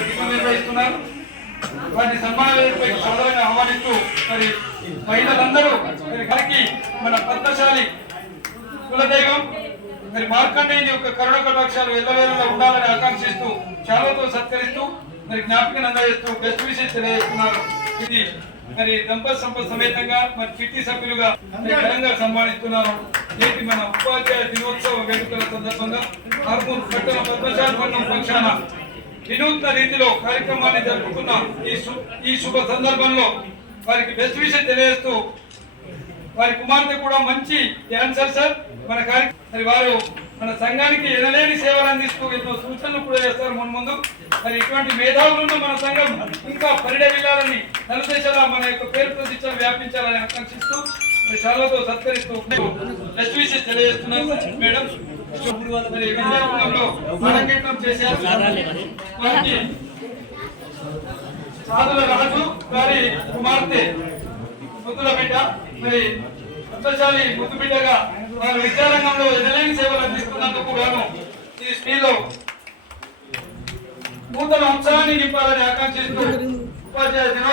మరి విధులు నిర్వహిస్తున్నారు వారిని సన్మాన వేదికపైకి ఆహ్వానిస్తూ మరి మహిళలందరూ మరి గారికి మన పద్మశాలి కులదైవం మరి మార్కండేయుని యొక్క కరుణ కటాక్షాలు ఎల్లవేళలో ఉండాలని ఆకాంక్షిస్తూ చాలాతో సత్కరిస్తూ మరి జ్ఞాపికను అందజేస్తూ బెస్ట్ విషయం తెలియజేస్తున్నారు. ఇది మరి దంపతి సంపద సమేతంగా మరి చిట్టి సభ్యులుగా ఘనంగా సన్మానిస్తున్నారు నేటి మన ఉపాధ్యాయ దినోత్సవ వేడుకల సందర్భంగా ఆర్మూర్ పట్టణ పద్మశాలి పట్టణం పక్షాన వినూత్న రీతిలో కార్యక్రమాన్ని జరుపుకున్న ఈ ఈ శుభ సందర్భంలో వారికి బెస్ట్ విషయం తెలియజేస్తూ వారి కుమార్తె కూడా మంచి డాన్సర్ సార్ మన కార్యక్రమం వారు మన సంఘానికి ఎనలేని సేవలు అందిస్తూ ఎన్నో సూచనలు కూడా చేస్తారు మన ముందు. మరి ఇటువంటి మేధావులను మన సంఘం ఇంకా పరిడవిల్లాలని నలుదేశాల మన యొక్క పేరు ప్రతిష్టలు వ్యాపించాలని ఆకాంక్షిస్తూ మరి శాలతో సత్కరిస్తూ బెస్ట్ విషయం తెలియజేస్తున్నాను మేడం. సాధుల రాజు గారి కుమార్తె ముద్దుల బిడ్డ మరి అర్థశాలి ముద్దు బిడ్డగా మన విద్యారంగంలో ఎనలేని సేవలు అందిస్తున్నందుకు గాను ఈ స్త్రీలో నూతన అంశాన్ని నింపాలని ఆకాంక్షిస్తూ ఉపాధ్యాయ దినోత్సవం